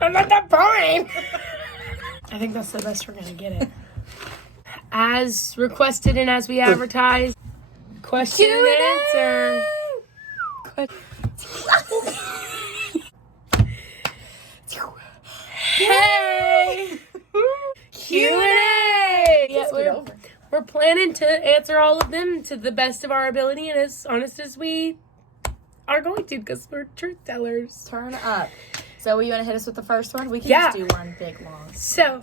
I'm not that fine. I think that's the best we're gonna get it. As requested and as we advertised, question and answer. Hey! Q&A! Yeah, we're planning to answer all of them to the best of our ability and as honest as we are going to, because we're truth tellers. Turn up. So you want to hit us with the first one? We can just do one big long. So,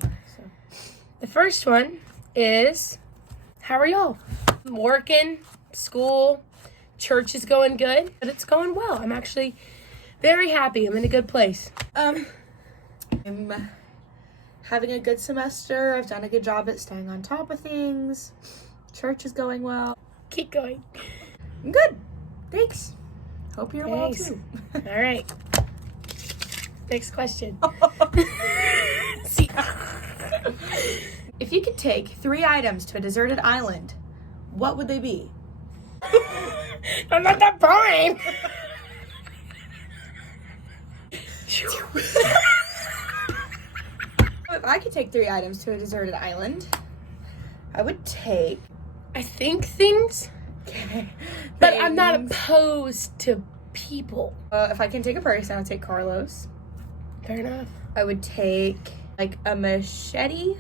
the first one is, how are y'all? Working, school, church is going good, but it's going well. I'm actually very happy. I'm in a good place. I'm having a good semester. I've done a good job at staying on top of things. Church is going well. Keep going. I'm good. Thanks. Hope you're well too. All right. Next question. See. If you could take 3 items to a deserted island, what would they be? I'm not that fine. If I could take 3 items to a deserted island, I would take... I think things, but I'm not opposed to people. If I can take a person, I'll take Carlos. Fair enough. I would take, like, a machete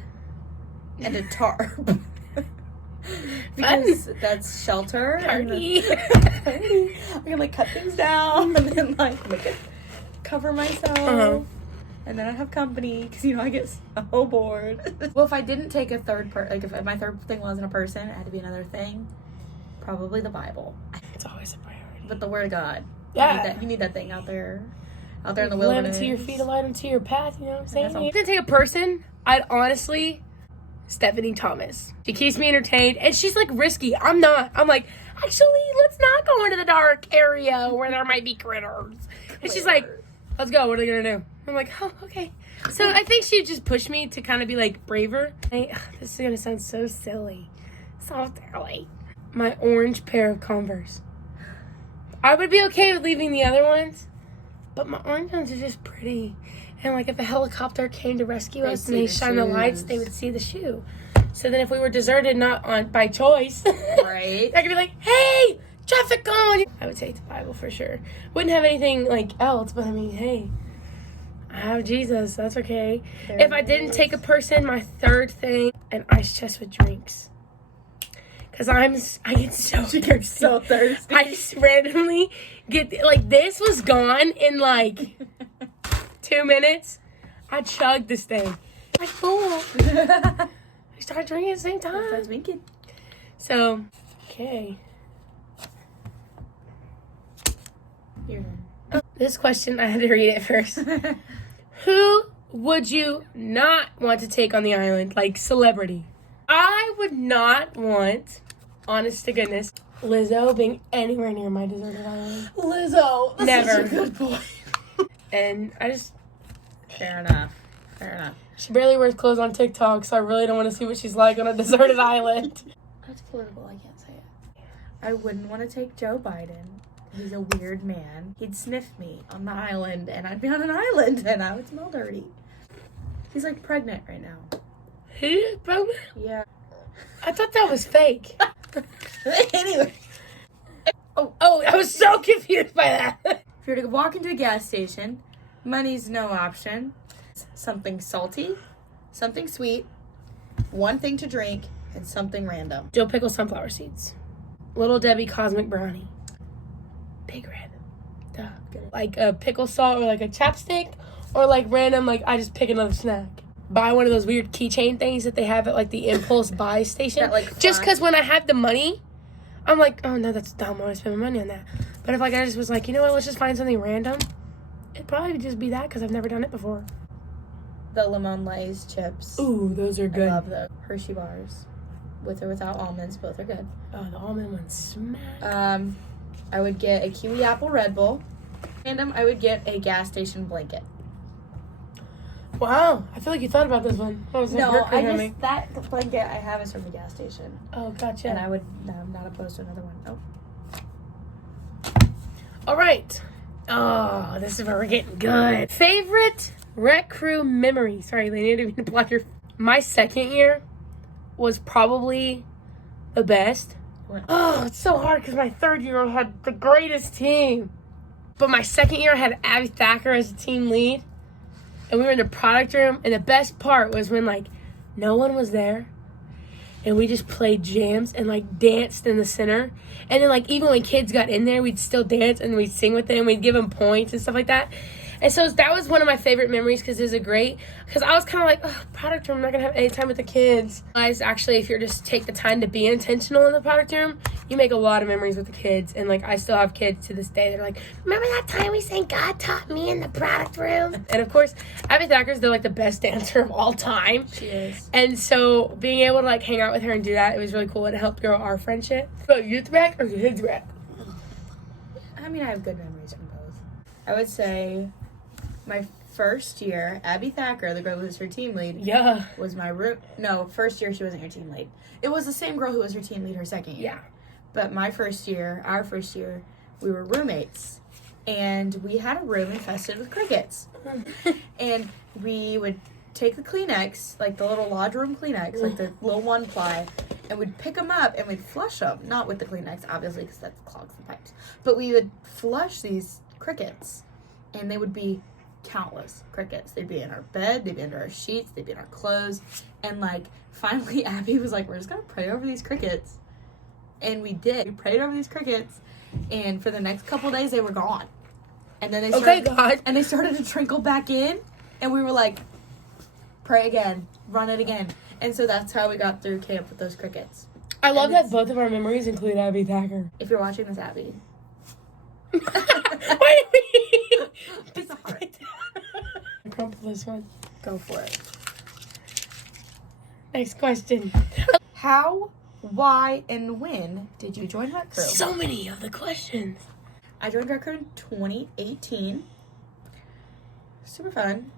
and a tarp. Because that's shelter. Party. I can, like, cut things down and then, like, make it cover myself. Uh-huh. And then I have company because, you know, I get so bored. Well, if I didn't take a third if my third thing wasn't a person, it had to be another thing. Probably the Bible. It's always a priority. But the Word of God. Yeah. You need that thing out there in the Light wilderness. unto your feet, a light unto your path, you know what I'm saying? That's all. If I take a person, I'd honestly, Stephanie Thomas. She keeps me entertained, and she's, like, risky. I'm not. I'm like, actually, let's not go into the dark area where there might be critters. And she's like, let's go. What are you going to do? I'm like, oh, okay. So I think she just pushed me to kind of be, like, braver. This is going to sound so silly. So silly. My orange pair of Converse. I would be okay with leaving the other ones, but my orange ones are just pretty. And, like, if a helicopter came to rescue us and they shine the lights, they would see the shoe. So then if we were deserted, not by choice, Right. I could be like, hey, traffic on. I would take the Bible for sure. Wouldn't have anything, like, else, but, I mean, hey, I have Jesus. That's okay. If I didn't take a person, my third thing, an ice chest with drinks. Because I get so thirsty. So thirsty. I just randomly get, like, this was gone in, like, 2 minutes. I chugged this thing. Like, fool. We started drinking at the same time. That's winking. So, okay. Here. This question, I had to read it first. Who would you not want to take on the island? Like, celebrity. I would not want, honest to goodness, Lizzo being anywhere near my deserted island. Lizzo. That's Never. such a good point. And I just, Fair enough. she barely wears clothes on TikTok, so I really don't want to see what she's like on a deserted island. That's political. I can't say it. I wouldn't want to take Joe Biden. He's a weird man. He'd sniff me on the island, and I'd be on an island, and I would smell dirty. He's, like, pregnant right now. Yeah. I thought that was fake. Anyway. Oh, I was so confused by that. If you were to walk into a gas station, money's no option. Something salty, something sweet, one thing to drink, and something random. Dill pickle sunflower seeds. Little Debbie cosmic brownie. Big red. Duh. Like a pickle salt or like a chapstick or like random, like I just pick another snack. Buy one of those weird keychain things that they have at like the impulse buy station. That, like, just because when I have the money, I'm like, oh no, that's dumb. I want to spend my money on that. But if like I just was like, you know what, let's just find something random, it'd probably just be that because I've never done it before. The Lemon Lay's chips. Ooh, those are good. I love those. Hershey bars. With or without almonds, both are good. Oh, the almond one's smack. I would get a kiwi apple Red Bull. And I would get a gas station blanket. Wow, I feel like you thought about this one. That blanket I have is from the gas station. Oh, gotcha. And I'm not opposed to another one. Oh. All right. Oh, this is where we're getting good. Favorite Rec crew memory. Sorry, Lady, I didn't mean to block your... My second year was probably the best. What? Oh, it's so hard because my third year I had the greatest team. But my second year I had Abby Thacker as a team lead. And we were in the product room. And the best part was when, like, no one was there. And we just played jams and, like, danced in the center. And then, like, even when kids got in there, we'd still dance and we'd sing with them. We'd give them points and stuff like that. And so that was one of my favorite memories because it was because I was kind of like, oh, product room, I'm not going to have any time with the kids. Guys, actually, if you just take the time to be intentional in the product room, you make a lot of memories with the kids. And, like, I still have kids to this day. They're like, remember that time we sang God Taught Me in the product room? And, of course, Abby Thacker's, they're, like, the best dancer of all time. She is. And so being able to, like, hang out with her and do that, it was really cool. It helped grow our friendship. So, youth rec or kids rec? I mean, I have good memories from both. I would say my first year, Abby Thacker, the girl who was her team lead, Yeah. was my room. No, first year she wasn't your team lead. It was the same girl who was her team lead her second year. Yeah. But our first year, we were roommates. And we had a room infested with crickets. And we would take the Kleenex, like the little lodge room Kleenex, like the little one ply, and we'd pick them up and we'd flush them. Not with the Kleenex, obviously, because that clogs the pipes. But we would flush these crickets. And they would be countless crickets. They'd be in our bed, they'd be under our sheets, they'd be in our clothes. And, like, finally Abby was like, we're just going to pray over these crickets. And we did. We prayed over these crickets. And for the next couple days, they were gone. And then they started, God. And they started to trickle back in. And we were like, pray again. Run it again. And so that's how we got through camp with those crickets. I love that both of our memories include Abby Thacker. If you're watching this, Abby. Why did we... It's a heart. Crumple this one. Go for it. Next question. How, why, and when did you join Rec Crew? So many of the questions. I joined Rec Crew in 2018. Super fun.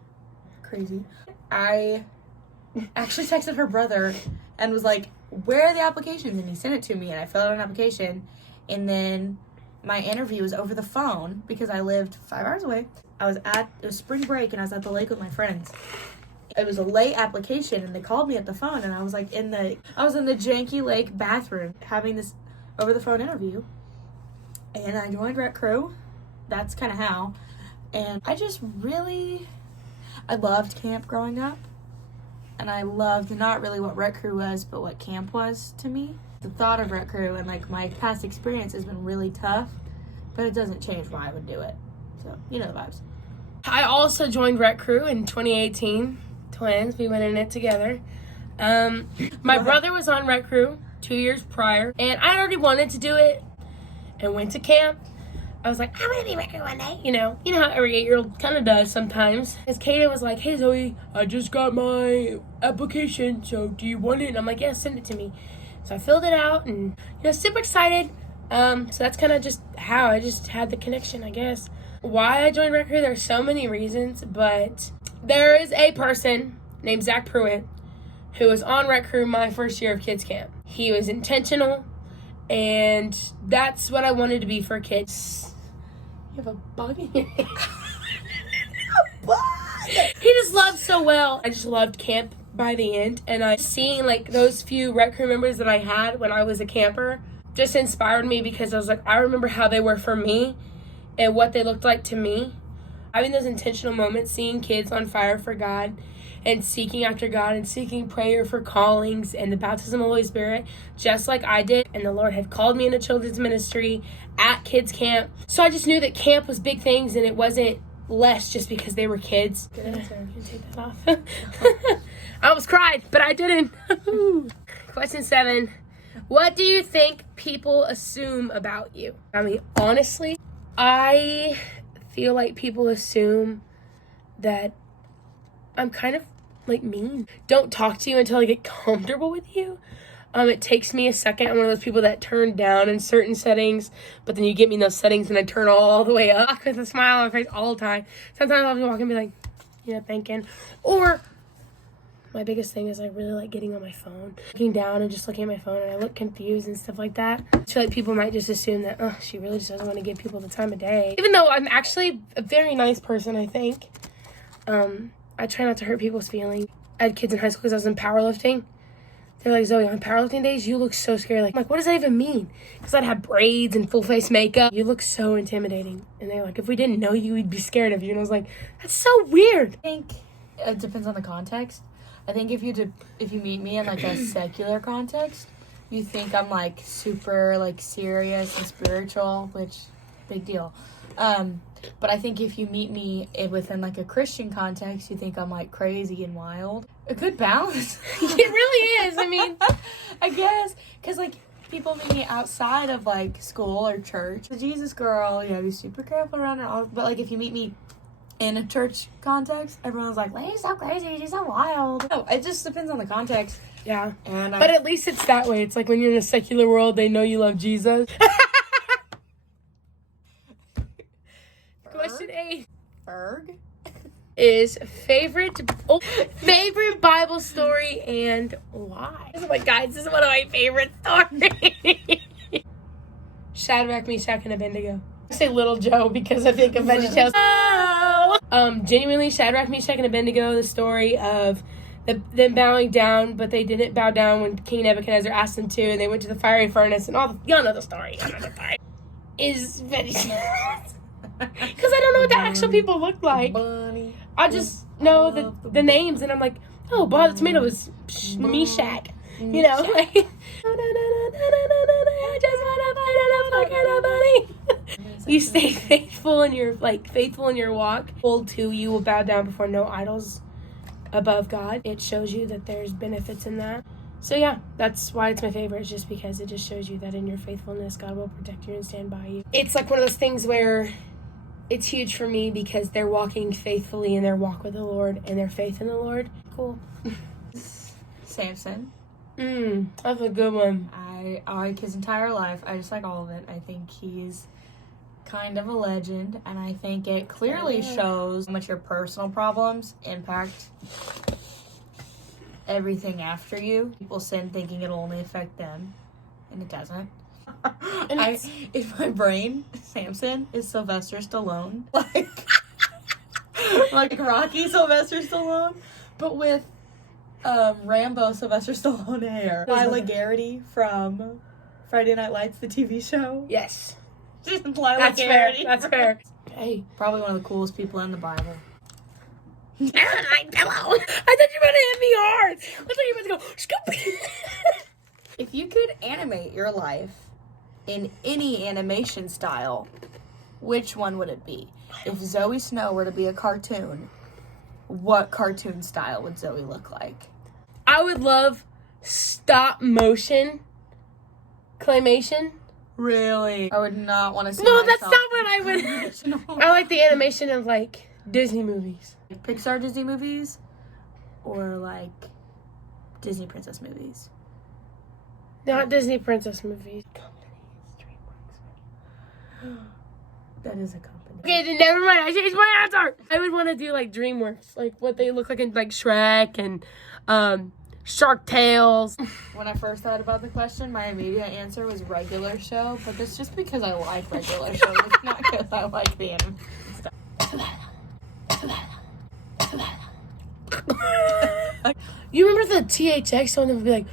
Crazy. I actually texted her brother and was like, where are the applications? And he sent it to me, and I filled out an application. And then my interview was over the phone because I lived 5 hours away. It was spring break, and I was at the lake with my friends. It was a late application, and they called me at the phone, and I was like in the janky lake bathroom having this over the phone interview. And I joined Rec Crew. That's kind of how. And I loved camp growing up. And I loved not really what Rec Crew was, but what camp was to me. The thought of Rec Crew and, like, my past experience has been really tough, but it doesn't change why I would do it. So, you know the vibes. I also joined Rec Crew in 2018. Twins. We went in it together. My brother was on Rec Crew 2 years prior, and I already wanted to do it and went to camp. I was like, I'm going to be Rec Crew one day. You know how every 8-year-old kind of does sometimes. Because Kaden was like, hey, Zoe, I just got my application, so do you want it? And I'm like, yeah, send it to me. So I filled it out and, super excited. So that's kind of just how I just had the connection, I guess. Why I joined Rec Crew, there's so many reasons, but there is a person named Zach Pruitt who was on Rec Crew my first year of kids camp. He was intentional, and that's what I wanted to be for kids. You have a bug in your head. He just loved so well. I just loved camp by the end, and seeing like those few Rec Crew members that I had when I was a camper just inspired me because I was like, I remember how they were for me and what they looked like to me. Having those intentional moments, seeing kids on fire for God and seeking after God and seeking prayer for callings and the baptism of the Holy Spirit, just like I did. And the Lord had called me into children's ministry at kids camp. So I just knew that camp was big things and it wasn't less just because they were kids. Good answer. Can take that off. I almost cried, but I didn't. Question 7. What do you think people assume about you? I mean, honestly, I feel like people assume that I'm kind of like mean. Don't talk to you until I get comfortable with you. It takes me a second. I'm one of those people that turn down in certain settings, but then you get me in those settings and I turn all the way up with a smile on my face all the time. Sometimes I'll be walking and be like, thinking. Or my biggest thing is I really like getting on my phone, looking down and just looking at my phone, and I look confused and stuff like that. I feel like people might just assume that, she really just doesn't want to give people the time of day. Even though I'm actually a very nice person, I think. I try not to hurt people's feelings. I had kids in high school because I was in powerlifting. They're like, Zoe, on powerlifting days, you look so scary. Like, what does that even mean? Because I'd have braids and full face makeup. You look so intimidating. And they're like, if we didn't know you, we'd be scared of you. And I was like, that's so weird. I think it depends on the context. I think if you meet me in like a secular context, you think I'm like super like serious and spiritual, which big deal. But I think if you meet me within like a Christian context, you think I'm like crazy and wild. A good balance. It really is. I mean, I guess because like people meet me outside of like school or church. The Jesus girl, you know, be super careful around her. But like if you meet me in a church context, everyone's like, "Lady's so crazy, she's so wild." No, it just depends on the context. yeah. And But at least it's that way. It's like when you're in a secular world, they know you love Jesus. Question 8 Ferg is favorite Bible story and why? Oh my God, this is one of my favorite stories. Shadrach, Meshach, and Abednego. I say Little Joe because I think of VeggieTales. Oh! Genuinely, Shadrach, Meshach, and Abednego, the story of them bowing down, but they didn't bow down when King Nebuchadnezzar asked them to, and they went to the fiery furnace, and y'all know the story. Is VeggieTales. Because I don't know what the actual people look like. Bunny. I just know the names, and I'm like, oh, boiled tomato is Meshach. You know, like, I just want to find out if I got a bunny. You stay faithful in your walk. Hold to, you will bow down before no idols above God. It shows you that there's benefits in that. So yeah, that's why it's my favorite, is just because it just shows you that in your faithfulness, God will protect you and stand by you. It's like one of those things where it's huge for me because they're walking faithfully in their walk with the Lord and their faith in the Lord. Cool. Samson. That's a good one. I like his entire life. I just like all of it. I think he's kind of a legend, and I think it clearly shows how much your personal problems impact everything after you. People sin thinking it'll only affect them, and it doesn't. In my brain, Samson is Sylvester Stallone, like Rocky Sylvester Stallone, but with Rambo Sylvester Stallone hair. Lila Garrity from Friday Night Lights, the TV show. Yes. Just Lila That's fair. Garrity. That's fair. Hey. Probably one of the coolest people in the Bible. Hello. I thought you were going to hit me hard. I thought you were going to go, Scoopy. If you could animate your life in any animation style, which one would it be? If Zoe Snow were to be a cartoon, what cartoon style would Zoe look like? I would love stop motion claymation. Really? I would not want to see No, that's myself not what I would. I like the animation of like Disney movies. Pixar Disney movies or like Disney princess movies? Not Disney princess movies. That is a company. Okay, then never mind. I changed my answer. I would want to do like DreamWorks, like what they look like in like Shrek and Shark Tales. When I first thought about the question, my immediate answer was regular show, but that's just because I like regular shows. It's not because I like the anime stuff. You remember the THX one that would be like,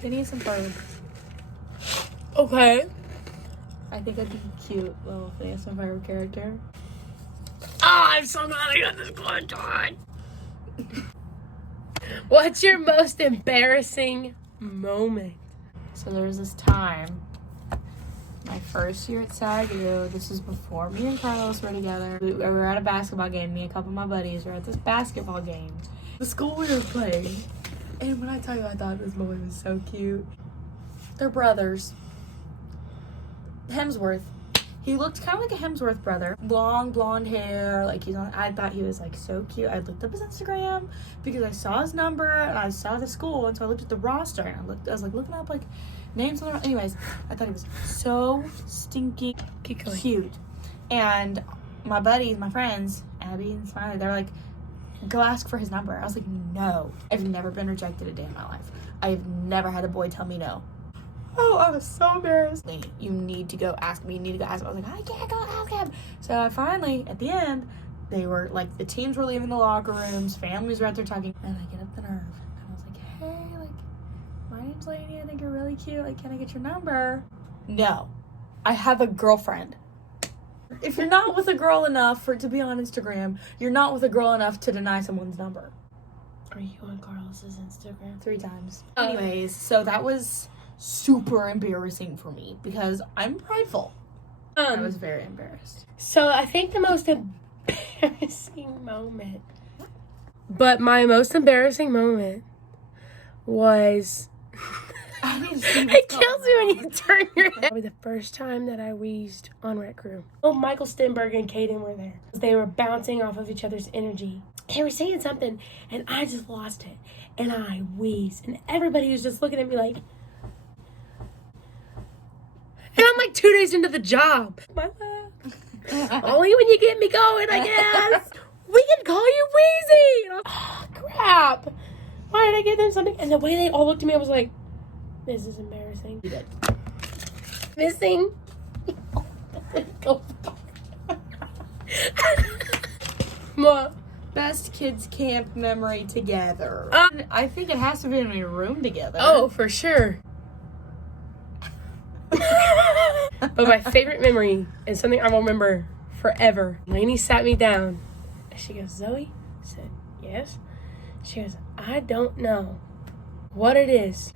They need some fun. okay. I think I'd be a cute little Phineas and Ferb character. Oh, I'm so glad I got this question. What's your most embarrassing moment? So there was this time, my first year at SAGU, this was before me and Carlos were together. We were at a basketball game, me and a couple of my buddies were at this basketball game. The school we were playing, and when I tell you I thought this boy was so cute. They're brothers. Hemsworth. He looked kind of like a Hemsworth brother. Long blonde hair, like I thought he was like so cute. I looked up his Instagram because I saw his number and I saw the school, and so I looked at the roster and I was like looking up like names on the. Anyways, I thought he was so stinking cute. And my buddies, my friends, Abby and Smiley, they were like, go ask for his number. I was like, no. I've never been rejected a day in my life. I've never had a boy tell me no. Oh, I was so embarrassed. You need to go ask me. You need to go ask him. I was like, I can't go ask him. So I finally, at the end, they were like, the teams were leaving the locker rooms, families were out there talking, and I get up the nerve. And I was like, hey, like, my name's Lainey. I think you're really cute. Like, can I get your number? No. I have a girlfriend. If you're not with a girl enough for it to be on Instagram, you're not with a girl enough to deny someone's number. Are you on Carlos's Instagram? 3 times. Anyways, so that was super embarrassing for me because I'm prideful. I was very embarrassed. So I think the most embarrassing moment, but my most embarrassing moment was, it kills me when you turn your head. Probably the first time that I wheezed on Rec Room. Oh, Michael Stenberg and Kaden were there. They were bouncing off of each other's energy. They were saying something, and I just lost it. And I wheezed, and everybody was just looking at me like, and I'm like 2 days into the job. My laugh. Only when you get me going, I guess. We can call you Wheezy. And I was, oh, crap. Why did I give them something? And the way they all looked at me, I was like, this is embarrassing. You did. Missing. What? Best kids camp memory together. I think it has to be in a room together. Oh, for sure. But my favorite memory is something I will remember forever. Lainey sat me down. She goes, Zoe? I said, yes. She goes, I don't know what it is,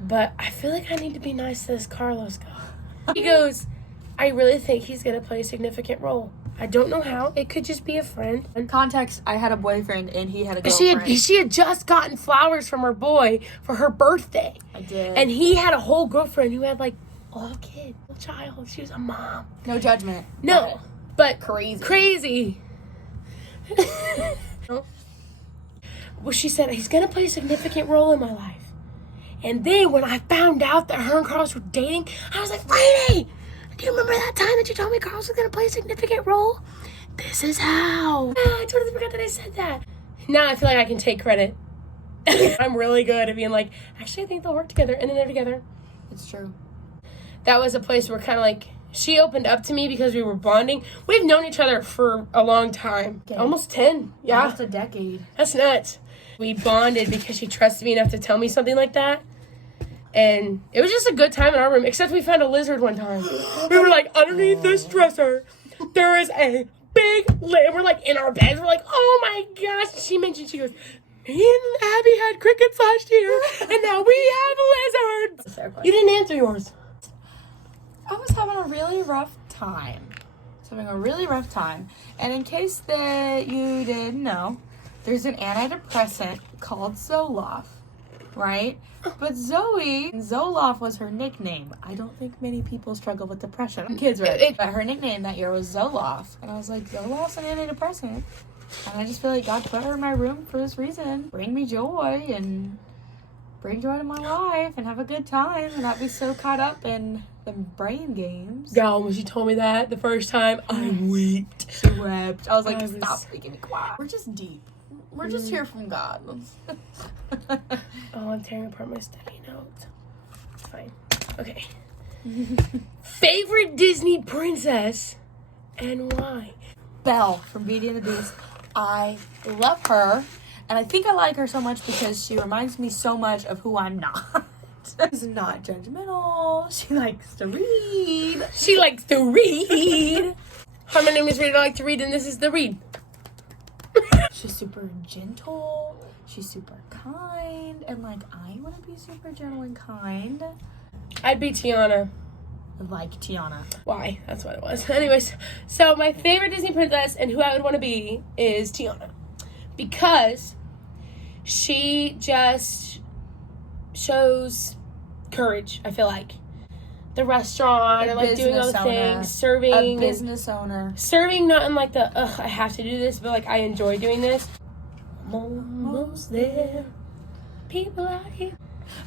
but I feel like I need to be nice to this Carlos guy. He goes, I really think he's going to play a significant role. I don't know how. It could just be a friend. In context, I had a boyfriend and he had a girlfriend. She had just gotten flowers from her boy for her birthday. I did. And he had a whole girlfriend who had like all kid, little child. She was a mom. No judgment. No, but crazy. Crazy. Well, she said, he's going to play a significant role in my life. And then when I found out that her and Carlos were dating, I was like, Lainey, do you remember that time that you told me Carlos was going to play a significant role? This is how. I totally forgot that I said that. Now I feel like I can take credit. I'm really good at being like, actually, I think they'll work together. And then they're together. It's true. That was a place where kind of like, she opened up to me because we were bonding. We've known each other for a long time. Okay. Almost 10. Yeah. Almost a decade. That's nuts. We bonded because she trusted me enough to tell me something like that. And it was just a good time in our room, except we found a lizard one time. We were like, underneath this dresser, there is a big lizard. We're like in our beds. We're like, oh my gosh. She mentioned, she goes, me and Abby had crickets last year, and now we have lizards. You didn't answer yours. I was having a really rough time. And in case that you didn't know, there's an antidepressant called Zoloft, right? But Zoloft was her nickname. I don't think many people struggle with depression. Kids, right? But her nickname that year was Zoloft. And I was like, Zoloft's an antidepressant. And I just feel like God put her in my room for this reason. Bring me joy and bring joy to my life and have a good time and not be so caught up in the brain games. Y'all, when she told me that the first time, I wept. She wept. I was like, stop making me cry. We're just deep. We're just here from God. Oh, I'm tearing apart my study notes. It's fine. Okay. Favorite Disney princess and why? Belle from Beauty and the Beast. I love her. And I think I like her so much because she reminds me so much of who I'm not. She's not judgmental. She likes to read. She likes to read. Hi, my name is Reed. I like to read, and this is the read. She's super gentle. She's super kind. And, like, I want to be super gentle and kind. I'd be Tiana. Like Tiana. Why? That's what it was. Anyways, so my favorite Disney princess and who I would want to be is Tiana. Because she just shows courage, I feel like. The restaurant, and like doing all the things, serving. A business owner. Serving, not in like the, I have to do this, but like I enjoy doing this. I'm almost there. People out here.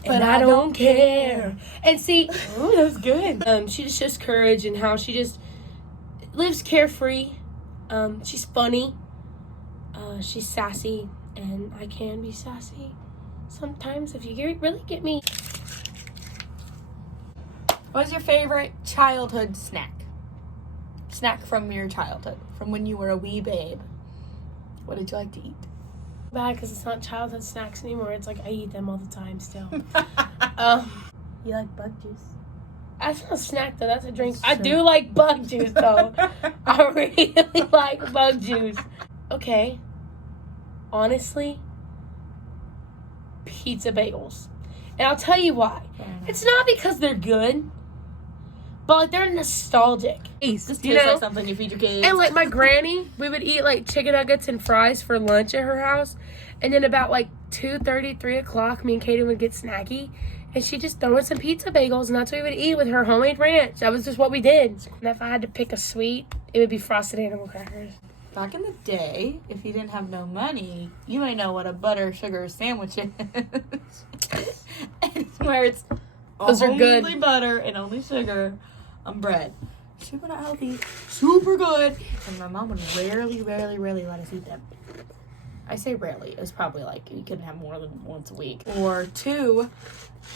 But I don't care. And see, ooh, that was good. She just shows courage and how she just lives carefree. She's funny. She's sassy. And I can be sassy sometimes if you really get me. What was your favorite childhood snack? Snack from your childhood, from when you were a wee babe. What did you like to eat? Bad because it's not childhood snacks anymore. It's like I eat them all the time still. You like bug juice? That's not a snack though. That's a drink. That's I true. do like bug juice though. I really like bug juice. Okay. Honestly, pizza bagels. And I'll tell you why. It's not because they're good, but like they're nostalgic. This You tastes know? like something you feed your kids. And like my granny, we would eat like chicken nuggets and fries for lunch at her house. And then about like 2:30, 3 o'clock, me and Katie would get snacky. And she'd just throw in some pizza bagels, and that's what we would eat with her homemade ranch. That was just what we did. And if I had to pick a sweet, it would be frosted animal crackers. Back in the day, if you didn't have no money, you might know what a butter sugar sandwich is. It's where it's Those are good. only butter and only sugar on bread. Super not healthy, super good. And my mom would rarely let us eat them. I say rarely. It was probably like you couldn't have more than once a week. Or two,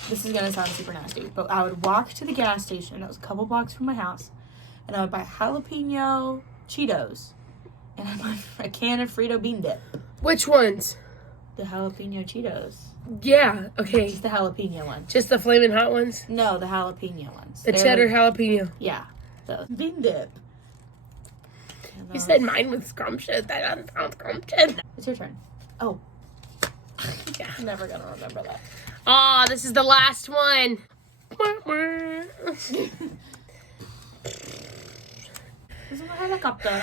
this is going to sound super nasty, but I would walk to the gas station that was a couple blocks from my house, and I would buy jalapeno Cheetos and I'd buy a can of Frito bean dip. Which ones? The jalapeno Cheetos. Yeah, okay. Just the jalapeno ones. Just the flaming hot ones? No, the jalapeno ones. The They're cheddar like- jalapeno. Yeah, the bean dip. You said mine was scrumptious. That doesn't sound scrumptious. It's your turn. Oh. Yeah. I'm never gonna remember that. Oh, this is the last one. This is a helicopter.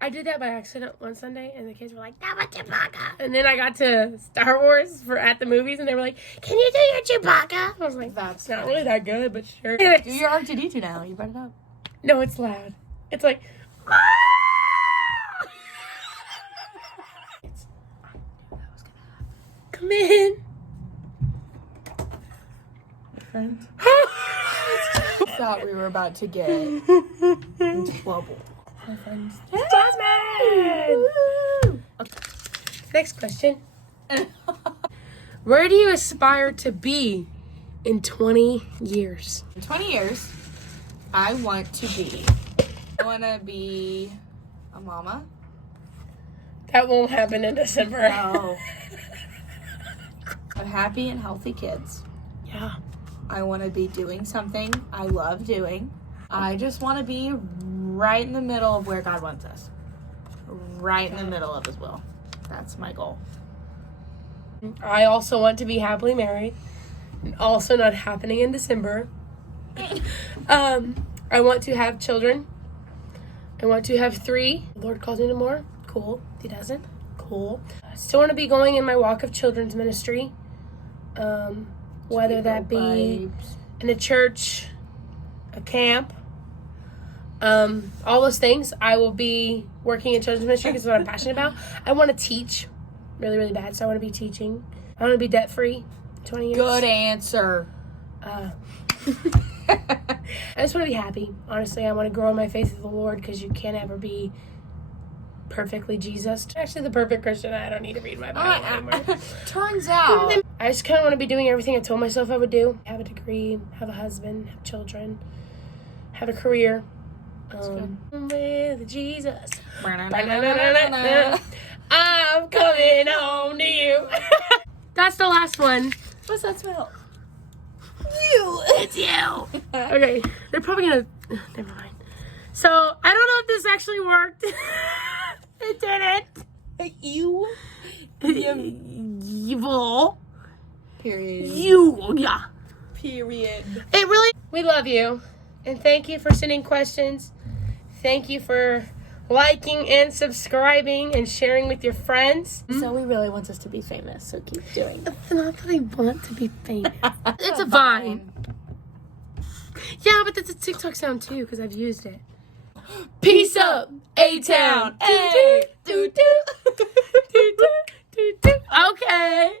I did that by accident one Sunday, and the kids were like, "That was Chewbacca." And then I got to Star Wars at the movies, and they were like, "Can you do your Chewbacca?" I was like, That's "It's not really that good, but sure." Do your R2D2 now. You brought it up. No, it's loud. It's like. Come in. Friends. Thought we were about to get in trouble. My friends. Jasmine! Next question. Where do you aspire to be in 20 years? In 20 years, I want to be a mama. That won't happen in December. No. Have happy and healthy kids. Yeah. I want to be doing something I love doing. I just want to be right in the middle of where God wants us. Right in the middle of His will. That's my goal. I also want to be happily married. And also not happening in December. I want to have children. I want to have 3. The Lord calls me to more. Cool. He doesn't. Cool. I still want to be going in my walk of children's ministry. Whether that be in a church, a camp, all those things. I will be working in children's ministry because it's what I'm passionate about. I want to teach really, really bad, so I want to be teaching. I want to be debt-free 20 years. Good answer. I just want to be happy. Honestly, I want to grow in my faith with the Lord because you can't ever be perfectly Jesus. Actually, the perfect Christian. I don't need to read my Bible anymore. Turns out. I just kind of want to be doing everything I told myself I would do. Have a degree, have a husband, have children, have a career. With Jesus. I'm coming home to you. That's the last one. What's that smell? You. It's you. Okay. They're probably going to... Never mind. So, I don't know if this actually worked. It didn't. You. Evil. Period. You. Yeah. Period. It really... We love you. And thank you for sending questions. Thank you for liking and subscribing and sharing with your friends. So he really wants us to be famous, so keep doing it. It's not that I want to be famous. It's a Vine. Yeah, but that's a TikTok sound too, because I've used it. Peace up, A-Town. Hey. Okay.